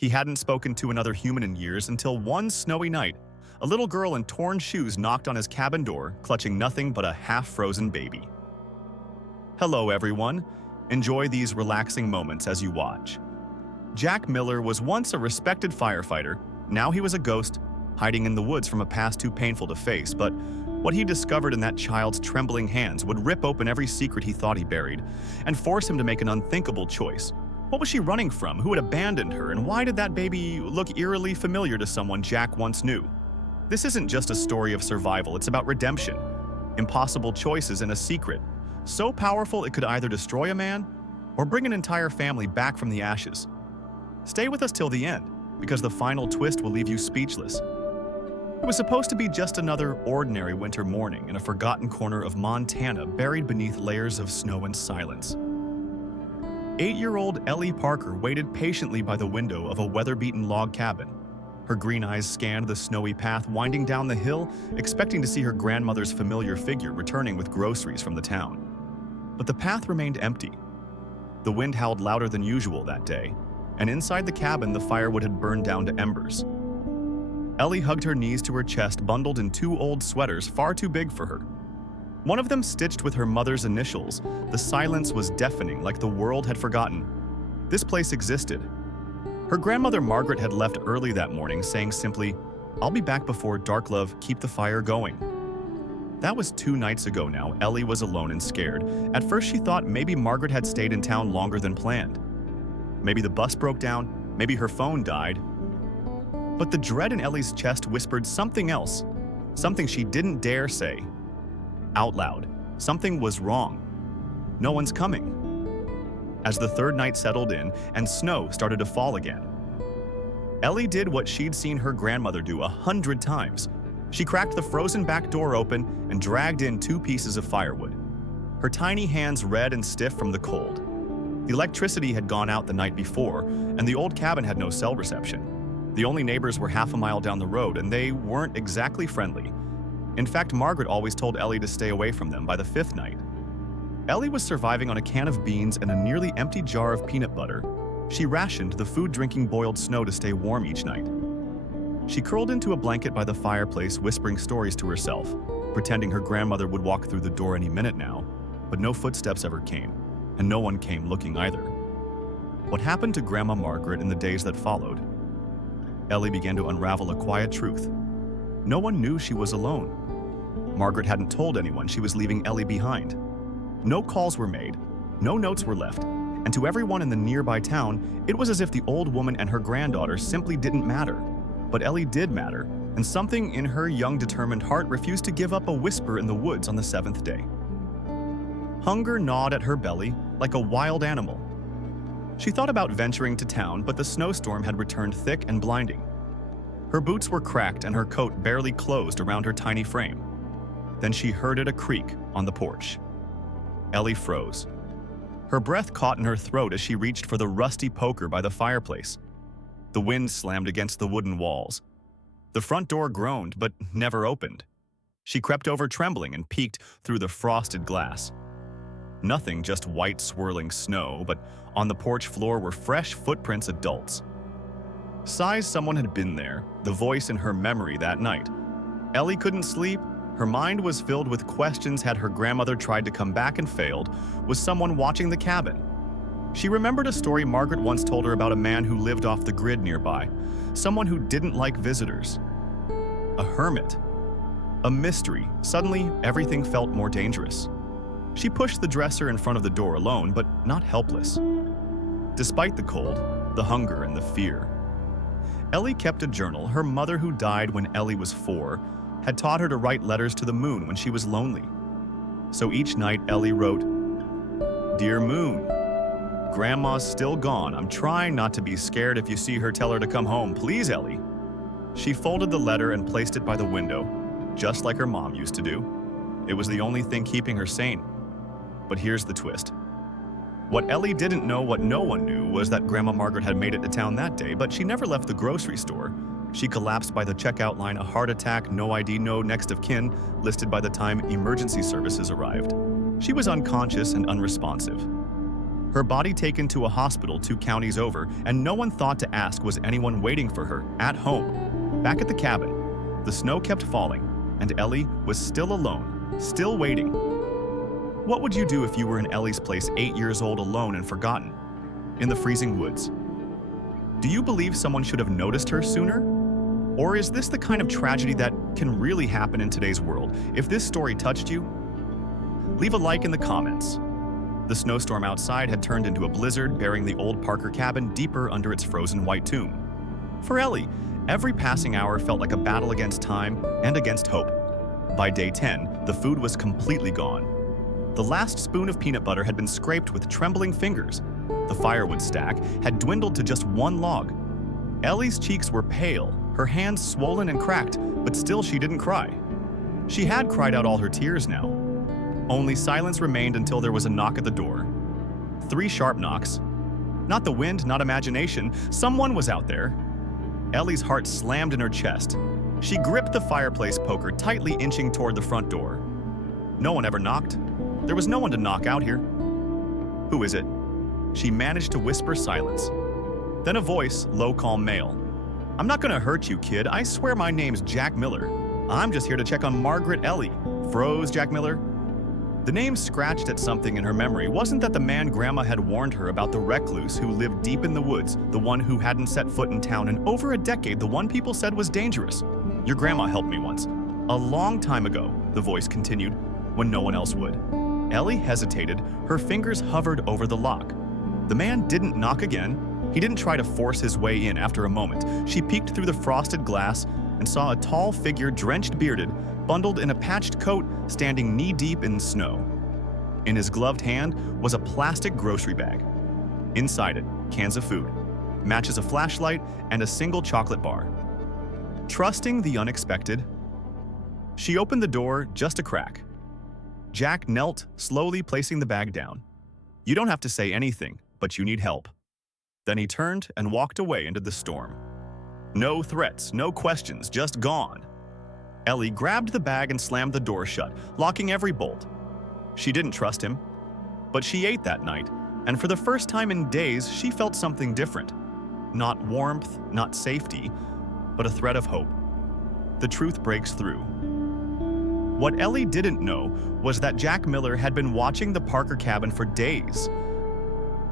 He hadn't spoken to another human in years until one snowy night, a little girl in torn shoes knocked on his cabin door, clutching nothing but a half-frozen baby. Hello, everyone. Enjoy these relaxing moments as you watch. Jack Miller was once a respected firefighter. Now he was a ghost, hiding in the woods from a past too painful to face, but what he discovered in that child's trembling hands would rip open every secret he thought he buried and force him to make an unthinkable choice. What was she running from? Who had abandoned her? And why did that baby look eerily familiar to someone Jack once knew? This isn't just a story of survival, it's about redemption. Impossible choices and a secret, so powerful it could either destroy a man or bring an entire family back from the ashes. Stay with us till the end, because the final twist will leave you speechless. It was supposed to be just another ordinary winter morning in a forgotten corner of Montana, buried beneath layers of snow and silence. 8-year-old Ellie Parker waited patiently by the window of a weather-beaten log cabin. Her green eyes scanned the snowy path winding down the hill, expecting to see her grandmother's familiar figure returning with groceries from the town. But the path remained empty. The wind howled louder than usual that day, and inside the cabin the firewood had burned down to embers. Ellie hugged her knees to her chest, bundled in 2 old sweaters far too big for her. One of them stitched with her mother's initials. The silence was deafening, like the world had forgotten. This place existed. Her grandmother Margaret had left early that morning, saying simply, "I'll be back before dark, love, keep the fire going." That was 2 nights ago now. Ellie was alone and scared. At first she thought maybe Margaret had stayed in town longer than planned. Maybe the bus broke down, maybe her phone died. But the dread in Ellie's chest whispered something else, something she didn't dare say. Out loud, something was wrong. No one's coming. As the 3rd night settled in and snow started to fall again, Ellie did what she'd seen her grandmother do 100 times. She cracked the frozen back door open and dragged in 2 pieces of firewood. Her tiny hands red and stiff from the cold. The electricity had gone out the night before, and the old cabin had no cell reception. The only neighbors were half a mile down the road, and they weren't exactly friendly. In fact, Margaret always told Ellie to stay away from them by the 5th night. Ellie was surviving on a can of beans and a nearly empty jar of peanut butter. She rationed the food drinking boiled snow to stay warm each night. She curled into a blanket by the fireplace, whispering stories to herself, pretending her grandmother would walk through the door any minute now, but no footsteps ever came, and no one came looking either. What happened to Grandma Margaret in the days that followed? Ellie began to unravel a quiet truth. No one knew she was alone. Margaret hadn't told anyone she was leaving Ellie behind. No calls were made, no notes were left, and to everyone in the nearby town, it was as if the old woman and her granddaughter simply didn't matter. But Ellie did matter, and something in her young, determined heart refused to give up a whisper in the woods on the 7th day. Hunger gnawed at her belly like a wild animal. She thought about venturing to town, but the snowstorm had returned thick and blinding. Her boots were cracked and her coat barely closed around her tiny frame. Then she heard it a creak on the porch. Ellie froze. Her breath caught in her throat as she reached for the rusty poker by the fireplace. The wind slammed against the wooden walls. The front door groaned, but never opened. She crept over trembling and peeked through the frosted glass. Nothing, just white swirling snow, but on the porch floor were fresh footprints adults. Sighs someone had been there, the voice in her memory that night. Ellie couldn't sleep. Her mind was filled with questions. Had her grandmother tried to come back and failed? Was someone watching the cabin? She remembered a story Margaret once told her about a man who lived off the grid nearby, someone who didn't like visitors. A hermit. A mystery. Suddenly, everything felt more dangerous. She pushed the dresser in front of the door alone, but not helpless. Despite the cold, the hunger, and the fear, Ellie kept a journal. Her mother, who died when Ellie was 4, had taught her to write letters to the moon when she was lonely. So each night, Ellie wrote, "Dear Moon, Grandma's still gone. I'm trying not to be scared. If you see her, tell her to come home. Please, Ellie." She folded the letter and placed it by the window, just like her mom used to do. It was the only thing keeping her sane. But here's the twist. What Ellie didn't know, what no one knew, was that Grandma Margaret had made it to town that day, but she never left the grocery store. She collapsed by the checkout line, a heart attack, no ID, no next of kin, listed by the time emergency services arrived. She was unconscious and unresponsive. Her body taken to a hospital 2 counties over, and no one thought to ask was anyone waiting for her at home. Back at the cabin, the snow kept falling, and Ellie was still alone, still waiting. What would you do if you were in Ellie's place 8 years old, alone and forgotten, in the freezing woods? Do you believe someone should have noticed her sooner? Or is this the kind of tragedy that can really happen in today's world? If this story touched you, leave a like in the comments. The snowstorm outside had turned into a blizzard, burying the old Parker cabin deeper under its frozen white tomb. For Ellie, every passing hour felt like a battle against time and against hope. By day 10, the food was completely gone. The last spoon of peanut butter had been scraped with trembling fingers. The firewood stack had dwindled to just 1 log. Ellie's cheeks were pale, her hands swollen and cracked, but still she didn't cry. She had cried out all her tears now. Only silence remained until there was a knock at the door. 3 sharp knocks. Not the wind, not imagination. Someone was out there. Ellie's heart slammed in her chest. She gripped the fireplace poker tightly, inching toward the front door. No one ever knocked. There was no one to knock out here. Who is it? She managed to whisper silence. Then a voice, low, calm male. I'm not gonna hurt you, kid. I swear my name's Jack Miller. I'm just here to check on Margaret Ellie. Froze, Jack Miller? The name scratched at something in her memory. Wasn't that the man Grandma had warned her about, the recluse who lived deep in the woods, the one who hadn't set foot in town in over a decade, the one people said was dangerous? Your grandma helped me once. A long time ago, the voice continued, when no one else would. Ellie hesitated, her fingers hovered over the lock. The man didn't knock again. He didn't try to force his way in. After a moment, she peeked through the frosted glass and saw a tall figure, drenched, bearded, bundled in a patched coat, standing knee-deep in snow. In his gloved hand was a plastic grocery bag. Inside it, cans of food, matches, a flashlight, and a single chocolate bar. Trusting the unexpected, she opened the door just a crack. Jack knelt, slowly placing the bag down. You don't have to say anything, but you need help. Then he turned and walked away into the storm. No threats, no questions, just gone. Ellie grabbed the bag and slammed the door shut, locking every bolt. She didn't trust him, but she ate that night, and for the first time in days, she felt something different. Not warmth, not safety, but a thread of hope. The truth breaks through. What Ellie didn't know was that Jack Miller had been watching the Parker cabin for days.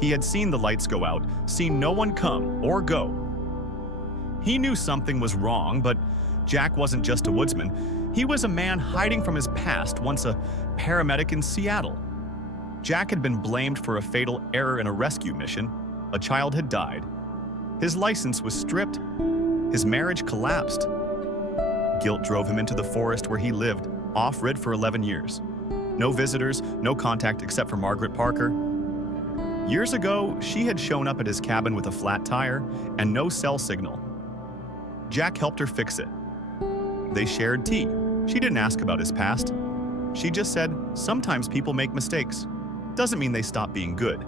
He had seen the lights go out, seen no one come or go. He knew something was wrong, but Jack wasn't just a woodsman. He was a man hiding from his past, once a paramedic in Seattle. Jack had been blamed for a fatal error in a rescue mission. A child had died. His license was stripped. His marriage collapsed. Guilt drove him into the forest where he lived, off-grid for 11 years. No visitors, no contact except for Margaret Parker. Years ago, she had shown up at his cabin with a flat tire and no cell signal. Jack helped her fix it. They shared tea. She didn't ask about his past. She just said, sometimes people make mistakes. Doesn't mean they stop being good.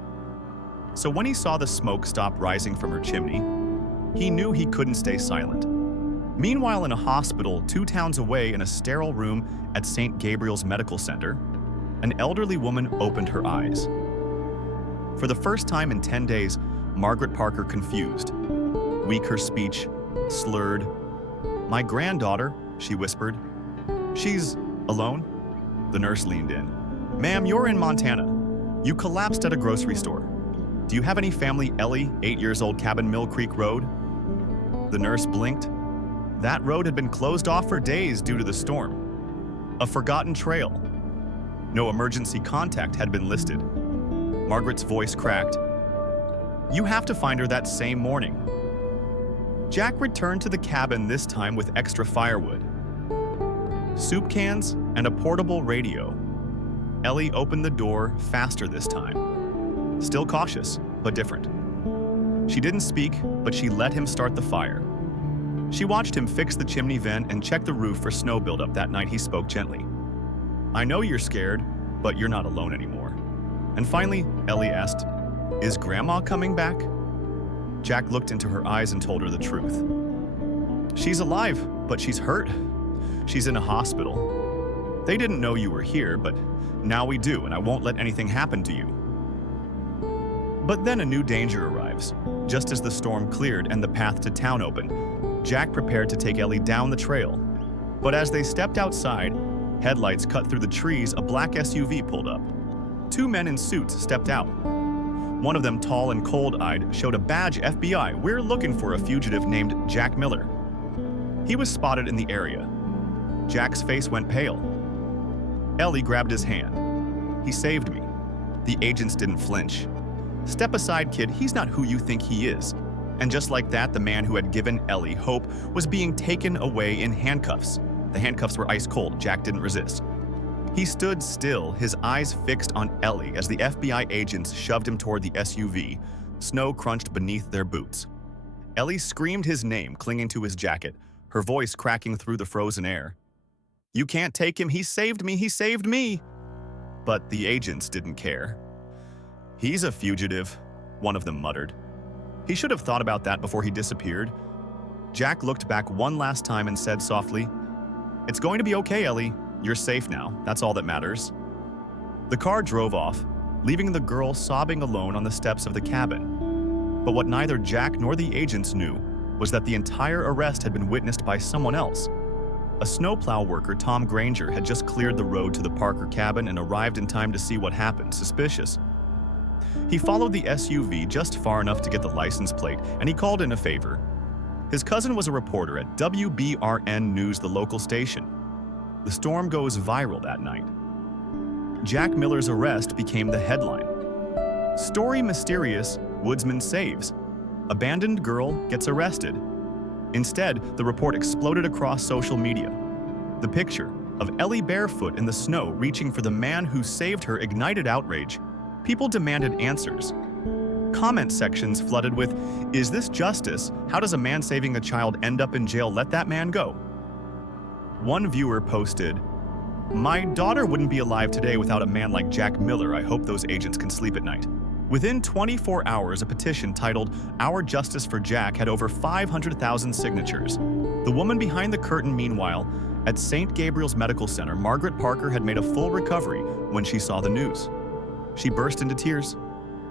So when he saw the smoke stop rising from her chimney, he knew he couldn't stay silent. Meanwhile, in a hospital 2 towns away, in a sterile room at St. Gabriel's Medical Center, an elderly woman opened her eyes. For the first time in 10 days, Margaret Parker confused. Weak her speech, slurred. My granddaughter, she whispered. She's alone? The nurse leaned in. Ma'am, you're in Montana. You collapsed at a grocery store. Do you have any family? Ellie, 8 years old, Cabin Mill Creek Road. The nurse blinked. That road had been closed off for days due to the storm. A forgotten trail. No emergency contact had been listed. Margaret's voice cracked. You have to find her that same morning. Jack returned to the cabin, this time with extra firewood, soup cans, and a portable radio. Ellie opened the door faster this time. Still cautious, but different. She didn't speak, but she let him start the fire. She watched him fix the chimney vent and check the roof for snow buildup. That night he spoke gently. I know you're scared, but you're not alone anymore. And finally, Ellie asked, is Grandma coming back? Jack looked into her eyes and told her the truth. She's alive, but she's hurt. She's in a hospital. They didn't know you were here, but now we do, and I won't let anything happen to you. But then a new danger arrives. Just as the storm cleared and the path to town opened, Jack prepared to take Ellie down the trail. But as they stepped outside, headlights cut through the trees, a black SUV pulled up. Two men in suits stepped out. One of them, tall and cold-eyed, showed a badge. FBI, we're looking for a fugitive named Jack Miller. He was spotted in the area. Jack's face went pale. Ellie grabbed his hand. He saved me. The agents didn't flinch. Step aside, kid, he's not who you think he is. And just like that, the man who had given Ellie hope was being taken away in handcuffs. The handcuffs were ice cold. Jack didn't resist. He stood still, his eyes fixed on Ellie as the FBI agents shoved him toward the SUV. Snow crunched beneath their boots. Ellie screamed his name, clinging to his jacket, her voice cracking through the frozen air. You can't take him, he saved me, he saved me! But the agents didn't care. He's a fugitive, one of them muttered. He should have thought about that before he disappeared. Jack looked back one last time and said softly, It's going to be okay, Ellie. You're safe now, that's all that matters. The car drove off, leaving the girl sobbing alone on the steps of the cabin. But what neither Jack nor the agents knew was that the entire arrest had been witnessed by someone else. A snowplow worker, Tom Granger, had just cleared the road to the Parker cabin and arrived in time to see what happened, suspicious. He followed the SUV just far enough to get the license plate, and he called in a favor. His cousin was a reporter at WBRN News, the local station. The storm goes viral that night. Jack Miller's arrest became the headline. Story mysterious, woodsman saves. Abandoned girl gets arrested. Instead, the report exploded across social media. The picture of Ellie barefoot in the snow reaching for the man who saved her ignited outrage. People demanded answers. Comment sections flooded with, "Is this justice? How does a man saving a child end up in jail? Let that man go." One viewer posted, "My daughter wouldn't be alive today without a man like Jack Miller. I hope those agents can sleep at night." Within 24 hours, a petition titled Our Justice for Jack had over 500,000 signatures. The woman behind the curtain, meanwhile, at St. Gabriel's Medical Center, Margaret Parker, had made a full recovery when she saw the news. She burst into tears.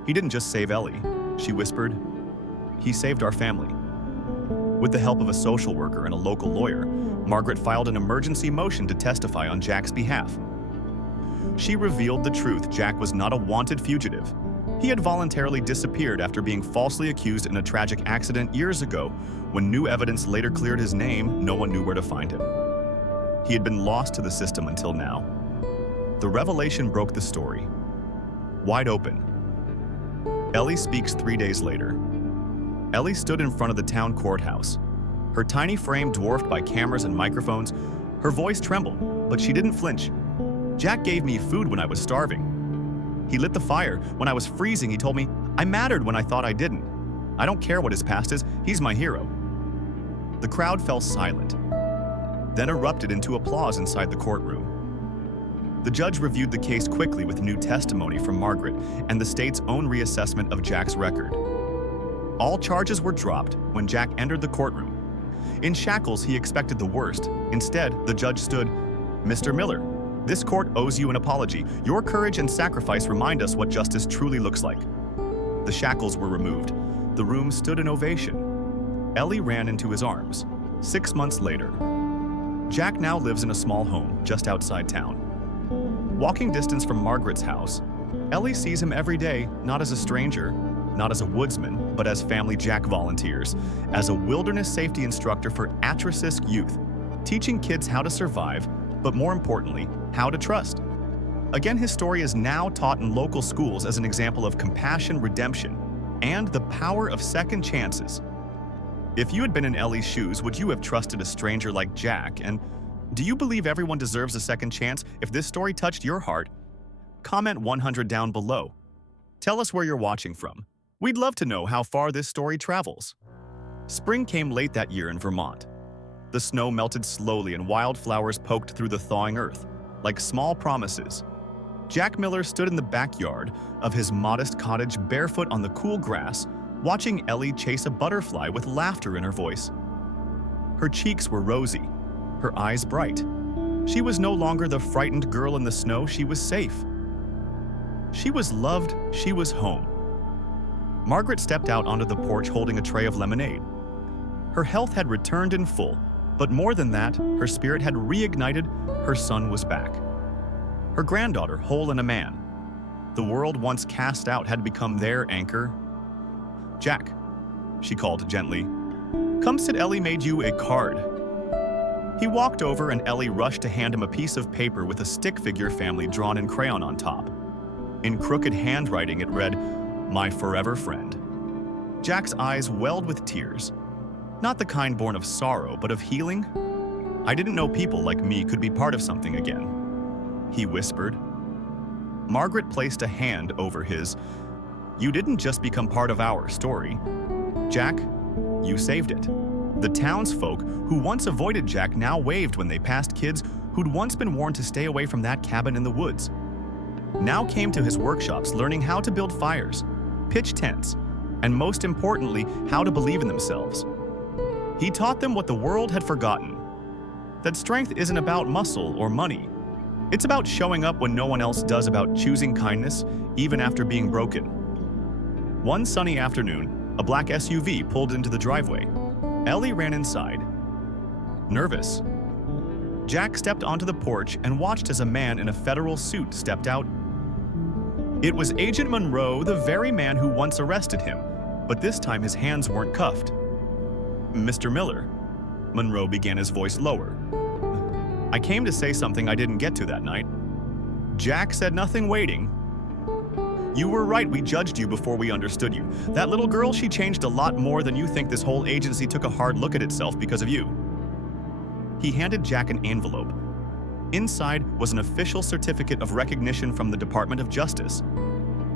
"He didn't just save Ellie," she whispered. "He saved our family." With the help of a social worker and a local lawyer, Margaret filed an emergency motion to testify on Jack's behalf. She revealed the truth. Jack was not a wanted fugitive. He had voluntarily disappeared after being falsely accused in a tragic accident years ago. When new evidence later cleared his name, no one knew where to find him. He had been lost to the system until now. The revelation broke the story. Wide open. Ellie speaks 3 days later. Ellie stood in front of the town courthouse. Her tiny frame dwarfed by cameras and microphones. Her voice trembled, but she didn't flinch. "Jack gave me food when I was starving. He lit the fire when I was freezing. He told me I mattered when I thought I didn't. I don't care what his past is, he's my hero." The crowd fell silent, then erupted into applause inside the courtroom. The judge reviewed the case quickly with new testimony from Margaret and the state's own reassessment of Jack's record. All charges were dropped when Jack entered the courtroom. In shackles, he expected the worst. Instead, the judge stood, "Mr. Miller, this court owes you an apology. Your courage and sacrifice remind us what justice truly looks like." The shackles were removed. The room stood in ovation. Ellie ran into his arms. 6 months later, Jack now lives in a small home just outside town. Walking distance from Margaret's house, Ellie sees him every day, not as a stranger, not as a woodsman, but as family Jack volunteers, as a wilderness safety instructor for at-risk youth, teaching kids how to survive, but more importantly, how to trust. Again, his story is now taught in local schools as an example of compassion, redemption, and the power of second chances. If you had been in Ellie's shoes, would you have trusted a stranger like Jack? And do you believe everyone deserves a second chance? If this story touched your heart, comment 100 down below. Tell us where you're watching from. We'd love to know how far this story travels. Spring came late that year in Vermont. The snow melted slowly and wildflowers poked through the thawing earth, like small promises. Jack Miller stood in the backyard of his modest cottage, barefoot on the cool grass, watching Ellie chase a butterfly with laughter in her voice. Her cheeks were rosy, her eyes bright. She was no longer the frightened girl in the snow, she was safe. She was loved, she was home. Margaret stepped out onto the porch holding a tray of lemonade. Her health had returned in full, but more than that, her spirit had reignited. Her son was back. Her granddaughter, whole and a man. The world once cast out had become their anchor. "Jack," she called gently. "Come sit, Ellie made you a card." He walked over and Ellie rushed to hand him a piece of paper with a stick figure family drawn in crayon on top. In crooked handwriting it read, "My forever friend." Jack's eyes welled with tears. Not the kind born of sorrow, but of healing. "I didn't know people like me could be part of something again," he whispered. Margaret placed a hand over his. "You didn't just become part of our story. Jack, you saved it." The townsfolk who once avoided Jack now waved when they passed kids who'd once been warned to stay away from that cabin in the woods. Now came to his workshops learning how to build fires, pitch tents, and most importantly, how to believe in themselves. He taught them what the world had forgotten, that strength isn't about muscle or money. It's about showing up when no one else does, about choosing kindness even after being broken. One sunny afternoon, a black SUV pulled into the driveway. Ellie ran inside. Nervous, Jack stepped onto the porch and watched as a man in a federal suit stepped out. It was Agent Monroe, the very man who once arrested him, but this time his hands weren't cuffed. "Mr. Miller," Monroe began, his voice lower. "I came to say something I didn't get to that night." Jack said, nothing, waiting. "You were right, we judged you before we understood you. That little girl, she changed a lot more than you think. This whole agency took a hard look at itself because of you." He handed Jack an envelope. Inside was an official certificate of recognition from the Department of Justice.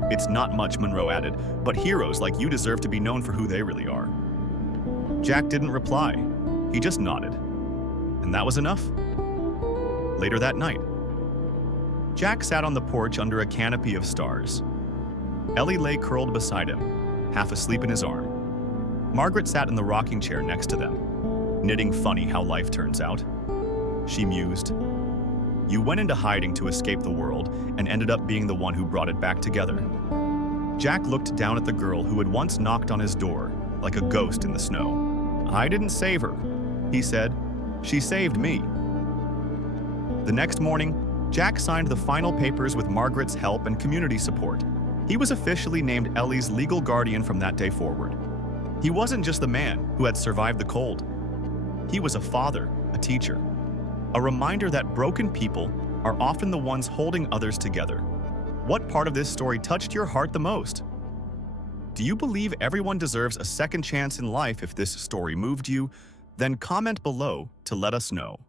"It's not much," Monroe added, "but heroes like you deserve to be known for who they really are." Jack didn't reply. He just nodded. And that was enough. Later that night, Jack sat on the porch under a canopy of stars. Ellie lay curled beside him, half asleep in his arm. Margaret sat in the rocking chair next to them, knitting. "Funny how life turns out," she mused. "You went into hiding to escape the world and ended up being the one who brought it back together." Jack looked down at the girl who had once knocked on his door, like a ghost in the snow. "I didn't save her," he said. "She saved me." The next morning, Jack signed the final papers with Margaret's help and community support. He was officially named Ellie's legal guardian from that day forward. He wasn't just the man who had survived the cold. He was a father, a teacher, a reminder that broken people are often the ones holding others together. What part of this story touched your heart the most? Do you believe everyone deserves a second chance in life? If this story moved you, then comment below to let us know.